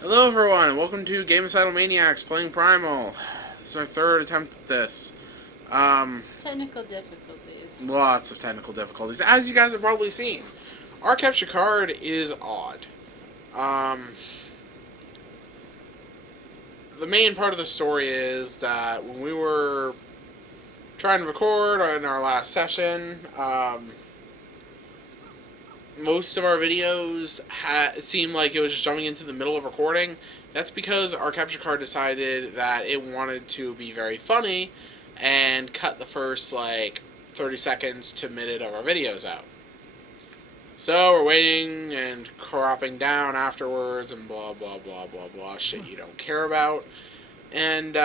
Hello everyone, welcome to Gamecidal Maniacs playing Primal. This is our third attempt at this. Technical difficulties. Lots of technical difficulties, as you guys have probably seen. Our capture card is odd. The main part of the story is that when we were trying to record in our last session, most of our videos seemed like it was just jumping into the middle of recording. That's because our capture card decided that it wanted to be very funny and cut the first 30 seconds to a minute of our videos out. So we're waiting and cropping down afterwards and blah blah blah blah blah shit you don't care about. And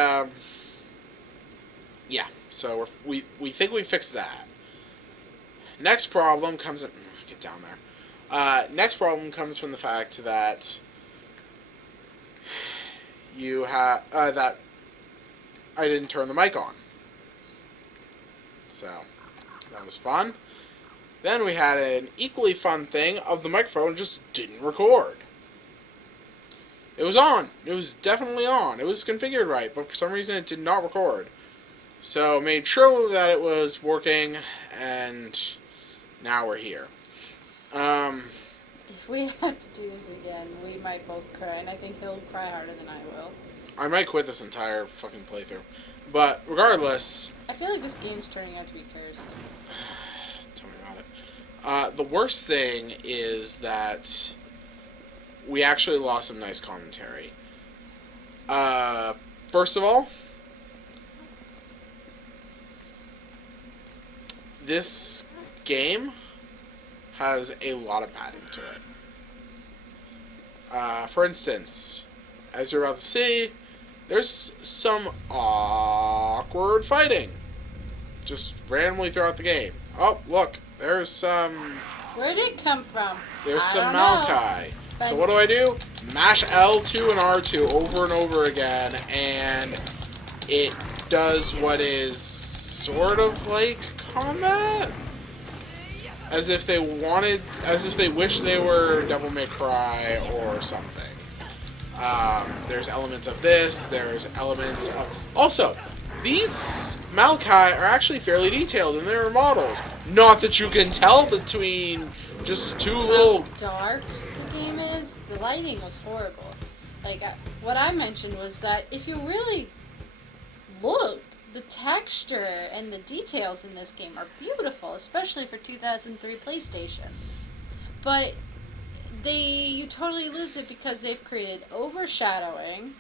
yeah, so we think we fixed that. Next problem comes. Get down there. Next problem comes from the fact that you have that I didn't turn the mic on. So that was fun. Then we had an equally fun thing of the microphone just didn't record. It was on. It was definitely on. It was configured right, but for some reason it did not record. So made sure that it was working, and now we're here. If we had to do this again, we might both cry, and I think he'll cry harder than I will. I might quit this entire fucking playthrough. But regardless, I feel like this game's turning out to be cursed. tell me about it. The worst thing is that we actually lost some nice commentary. First of all, this game has a lot of padding to it. For instance, as you're about to see, there's some awkward fighting just randomly throughout the game. Oh, look, there's some. Where'd it come from? There's I some don't know. Maokai. But So what do? Mash L2 and R2 over and over again, and it does what is sort of like combat? As if they wish they were Devil May Cry or something. There's elements of this, there's elements of... Also, these Maokai are actually fairly detailed in their models. Not that you can tell between just two little... How dark the game is, the lighting was horrible. What I mentioned was that if you really look, the texture and the details in this game are beautiful, especially for 2003 PlayStation. But you totally lose it because they've created overshadowing,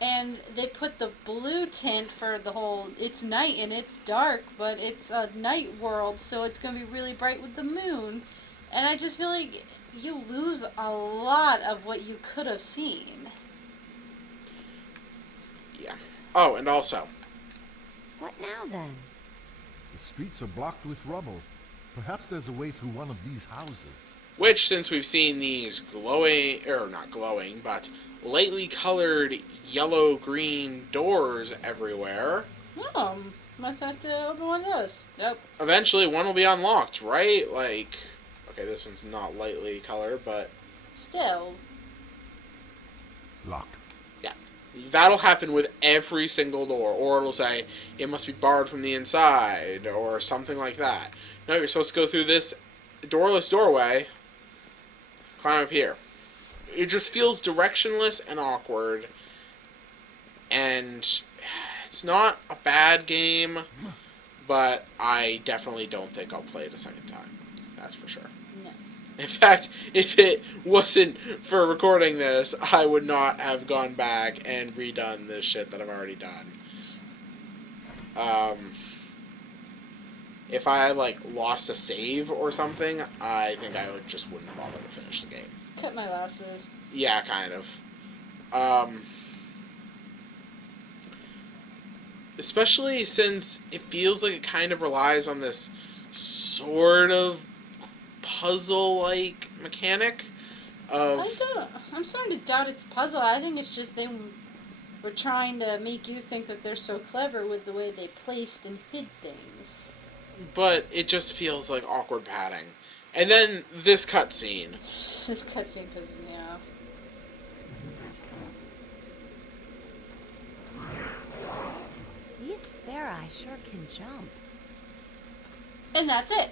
and they put the blue tint for the whole, it's night and it's dark, but it's a night world, so it's going to be really bright with the moon. And I just feel like you lose a lot of what you could have seen. Yeah. Oh, and also... What now, then? The streets are blocked with rubble. Perhaps there's a way through one of these houses. Which, since we've seen these glowing, or not glowing, but lightly colored yellow-green doors everywhere... Oh, must have to open one of those. Nope. Eventually, one will be unlocked, right? Okay, this one's not lightly colored, but... Still. Locked. Yeah. That'll happen with every single door, or it'll say, it must be barred from the inside, or something like that. No, you're supposed to go through this doorless doorway, climb up here. It just feels directionless and awkward, and it's not a bad game, but I definitely don't think I'll play it a second time. That's for sure. No. In fact, if it wasn't for recording this, I would not have gone back and redone this shit that I've already done. If I had, lost a save or something, I think I just wouldn't bother to finish the game. Cut my losses. Yeah, kind of. Especially since it feels like it kind of relies on this sort of puzzle-like mechanic of... I'm starting to doubt it's puzzle. I think it's just they were trying to make you think that they're so clever with the way they placed and hid things. But it just feels like awkward padding. And then this cutscene. This cutscene pisses me off. These Farai sure can jump. And that's it.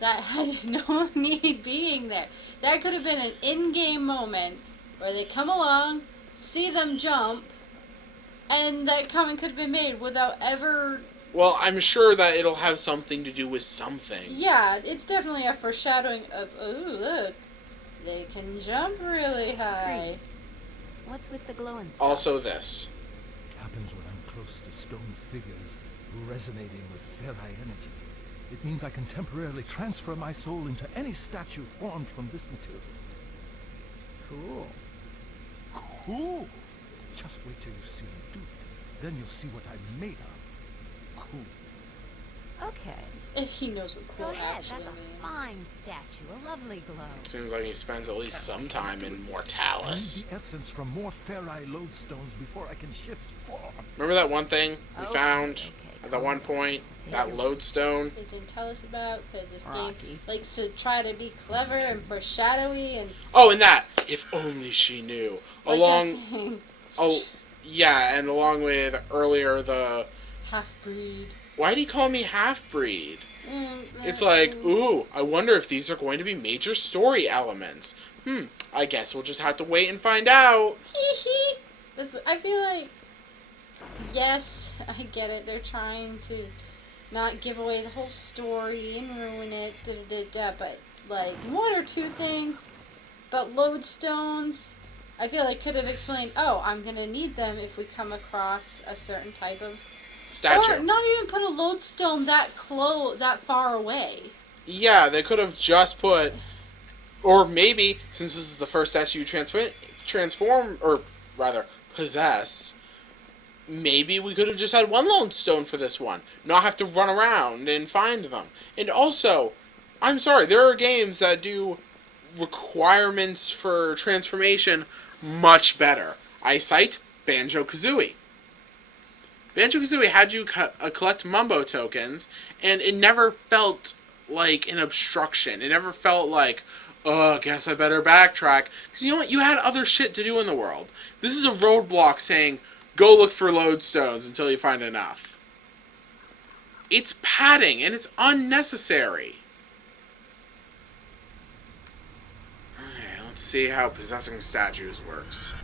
That had no need being there. That could have been an in-game moment where they come along, see them jump, and that comment could have been made without ever... Well, I'm sure that it'll have something to do with something. Yeah, it's definitely a foreshadowing of, oh, look, they can jump really high. What's with the glowing stuff? Also this. It happens when I'm close to stone figures resonating with Farai energy. It means I can temporarily transfer my soul into any statue formed from this material. Cool. Cool! Just wait till you see me do it. Then you'll see what I'm made of. Cool. Okay. If he knows what Go cool ahead. actually That's a means. fine statue. A lovely glow. Seems like he spends at least some time in I need Mortalis. the essence from more Farai lodestones before I can shift form. Remember that one thing we Okay, found okay, at that one point? Take That your- lodestone? They didn't tell us about, because this Rocky. game likes to try to be clever and foreshadowy and... Oh, and that! If only she knew. like Along... they're saying, Oh, yeah, and along with earlier the... half-breed. Why'd he call me half-breed? It's like, ooh, I wonder if these are going to be major story elements. I guess we'll just have to wait and find out. I feel like, yes, I get it. They're trying to not give away the whole story and ruin it, but like one or two things. But lodestones, I feel like could have explained, oh, I'm going to need them if we come across a certain type of... Statue. Or not even put a lodestone that far away. Yeah, they could have just put... Or maybe, since this is the first statue you transform, or rather, possess, maybe we could have just had one lodestone for this one. Not have to run around and find them. And also, I'm sorry, there are games that do requirements for transformation much better. I cite Banjo-Kazooie. Banjo-Kazooie had you collect Mumbo tokens, and it never felt like an obstruction. It never felt like, oh, I guess I better backtrack. Because you know what? You had other shit to do in the world. This is a roadblock saying, go look for lodestones until you find enough. It's padding, and it's unnecessary. Okay, let's see how possessing statues works.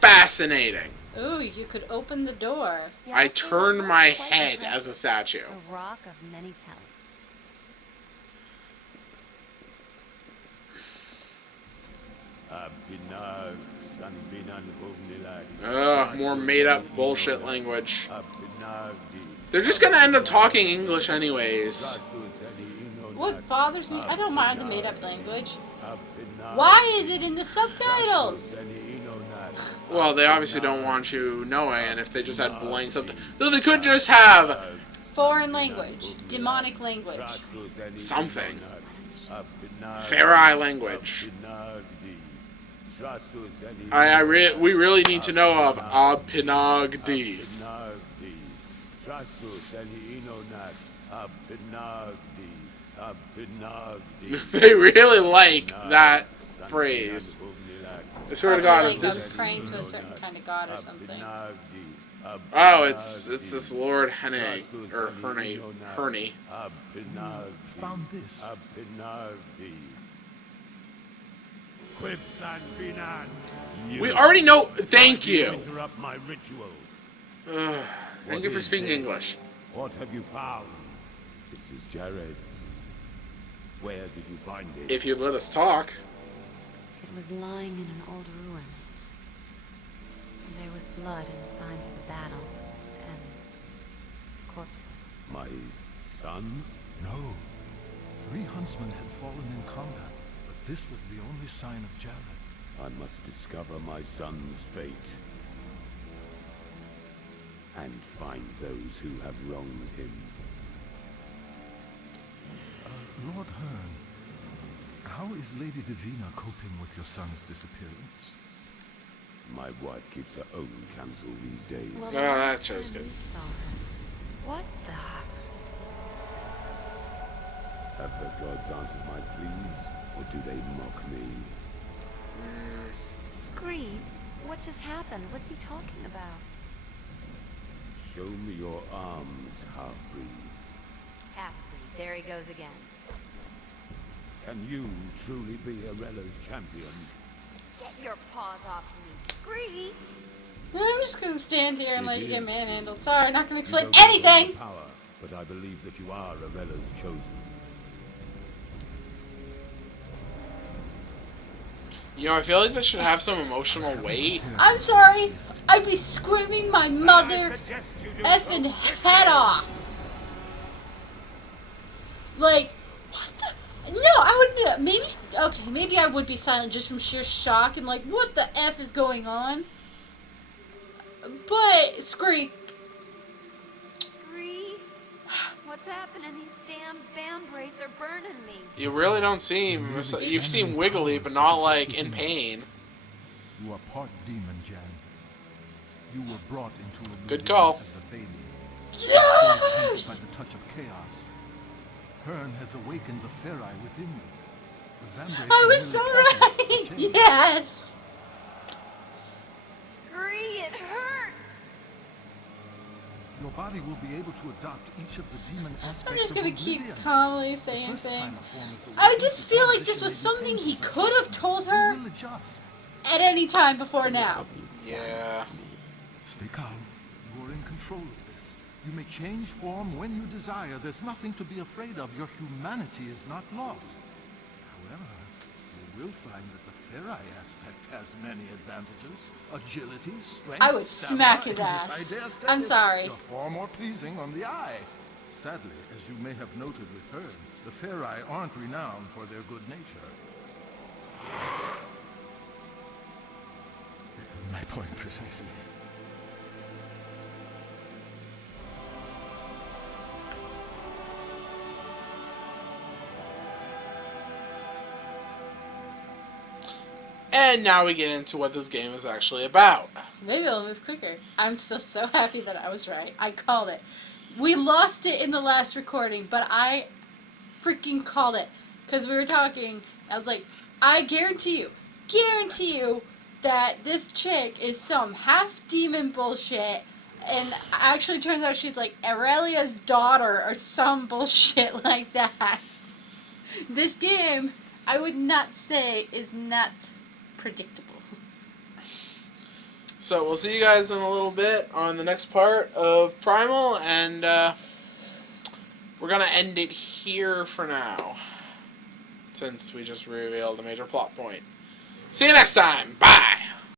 Fascinating. Ooh, you could open the door. Yeah, I think turned that's my quite head impressive. as a statue. A rock of many talents. Ugh, more made-up bullshit language. They're just gonna end up talking English anyways. What bothers me, I don't mind the made-up language. Why is it in the subtitles? Well, they obviously don't want you knowing, and if they just had blank subtitles... Though they could just have Foreign language. Demonic language. something. Farai language. We really need to know of Abhinagdi. They really like that phrase. I swear to God, Like if I'm this... praying to a certain kind of god or something. Oh, it's this Lord Hene, or Herney. Found this. We already know... Thank you! Interrupt my ritual. Thank you for speaking English. What have you found? This is Jared's. Where did you find it? If you'd let us talk. It was lying in an old ruin. There was blood and signs of a battle, and corpses. My son? No. 3 huntsmen had fallen in combat, but this was the only sign of Jared. I must discover my son's fate. And find those who have wronged him. Lord Hearn, how is Lady Davina coping with your son's disappearance? My wife keeps her own counsel these days. Well, Oh, the that last shows time good. we saw her, What the? Have the gods answered my pleas, or do they mock me? Scream? What just happened? What's he talking about? Show me your arms, half-breed. Half-breed. There he goes again. Can you truly be Arella's champion? Get your paws off me, Scream! I'm just gonna stand here and let you get is manhandled. Sorry, not gonna You explain don't have anything! the power, but I believe that you are Arella's chosen. You know, I feel like this should have some emotional weight. I'm sorry! I'd be screaming my mother effing head off! Like, what the? No, I would maybe, okay, maybe I would be silent just from sheer shock and like, what the F is going on? But, Scree. Scree? What's happening? These damn vambraces are burning me. You really don't seem, you've seen wiggly, but not like in pain. You are part demon, Jan. You were brought into a Good call. as a baby. Yes! By the touch of chaos. Hearn has awakened the Ferai within you. The Vambrace I are was so merely catalysts for right! change. Yes! Scree, it hurts! Your body will be able to adopt each of the demon aspects I'm just of gonna oblivion. keep calmly The saying first time things. a form is I awakened, just the feel like this transition was may be something he painful, could but have told her you will adjust. at any time before now. Yeah. Stay calm. You are in control of this. You may change form when you desire. There's nothing to be afraid of. Your humanity is not lost. However, you will find that the Ferai aspect has many advantages. Agility, strength, I would stamina, smack his and ass. if I dare say I'm it, sorry. you're far more pleasing on the eye. Sadly, as you may have noted with her, the Ferai aren't renowned for their good nature. My point precisely. And now we get into what this game is actually about. So maybe I'll move quicker. I'm still so happy that I was right. I called it. We lost it in the last recording, but I freaking called it. Because we were talking, I was like, I guarantee you that this chick is some half-demon bullshit, and actually turns out she's like Aurelia's daughter or some bullshit like that. This game, I would not say, is not predictable. So we'll see you guys in a little bit on the next part of Primal, and we're going to end it here for now, since we just revealed a major plot point. See you next time. Bye!